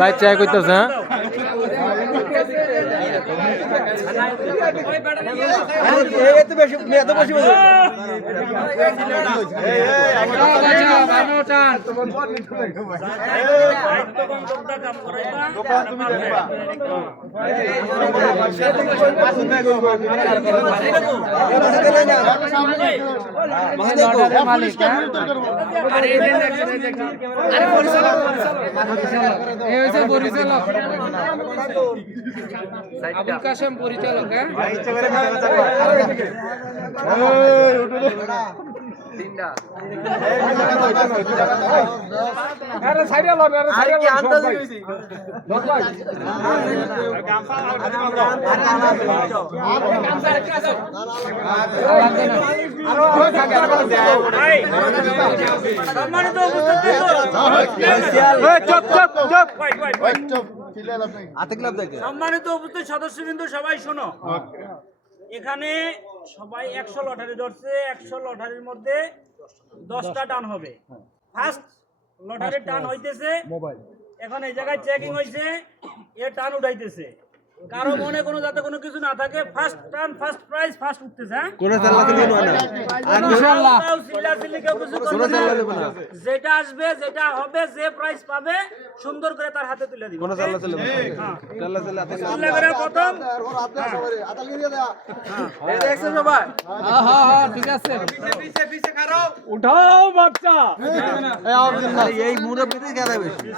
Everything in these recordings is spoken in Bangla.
ভাই চেক করতেছে হ্যাঁ আবুল কাশেম পরিচালক সম্মানিত উপস্থিত সদস্যবৃন্দ সবাই শোনো, এখানে সবাই 100 লটারি ধরছে। 100 লটারির মধ্যে 10টা টান হবে। ফার্স্ট লটারির টান হইতেছে, এখন এই জায়গায় চেকিং হইছে, এর টান উঠাইতেছে। কারো মনে কোনো যাতে কোনো কিছু না থাকে, ফার্স্ট টান ফার্স্ট প্রাইজ ফার্স্ট উঠতেছে। যেটা আসবে যেটা হবে যে প্রাইজ পাবে সুন্দর করে তার হাতে তুলে দিবে। প্রথম ঠিক আছে উঠাও বাচ্চা এই মুরব্বীদের খেলা বেশি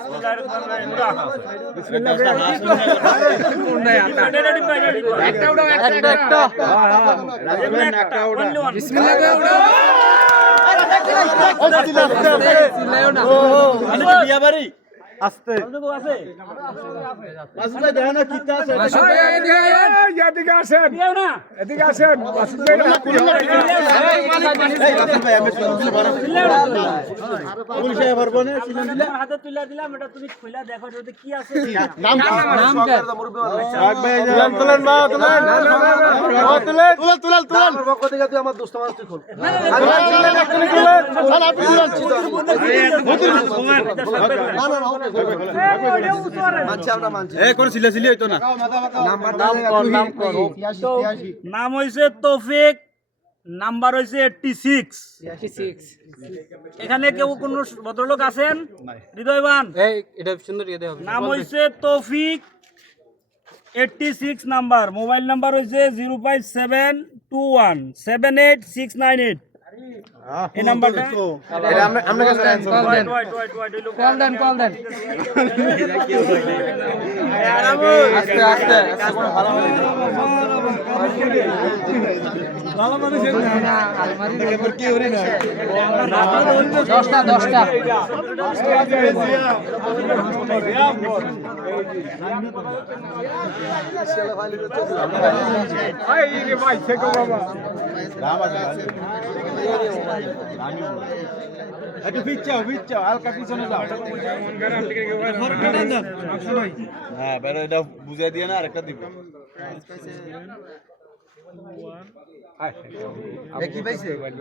আস্তে এদিকে আসেন এদিকে আসেন হাতে তুলে দিলাম, এটা তুমি খুলে দেখো যদি কি আছে। আমার দোস্ত মানুষ তুই খোল নাম হইছে তৌফিক, নাম্বার হইছে 86। এখানে কেউ কোন ভদ্রলোক আছেন হৃদয়বান? নাম হইছে তৌফিক, 86 নাম্বার। মোবাইল নাম্বার হইছে 05721786998। এই নাম্বারটা দশটা একটু পিচ্ছাও হালকা পিছনে যাও হ্যাঁ বেরো এটা বুঝাই দিয়ে না আরেকটা দিব কি পাইছে মানে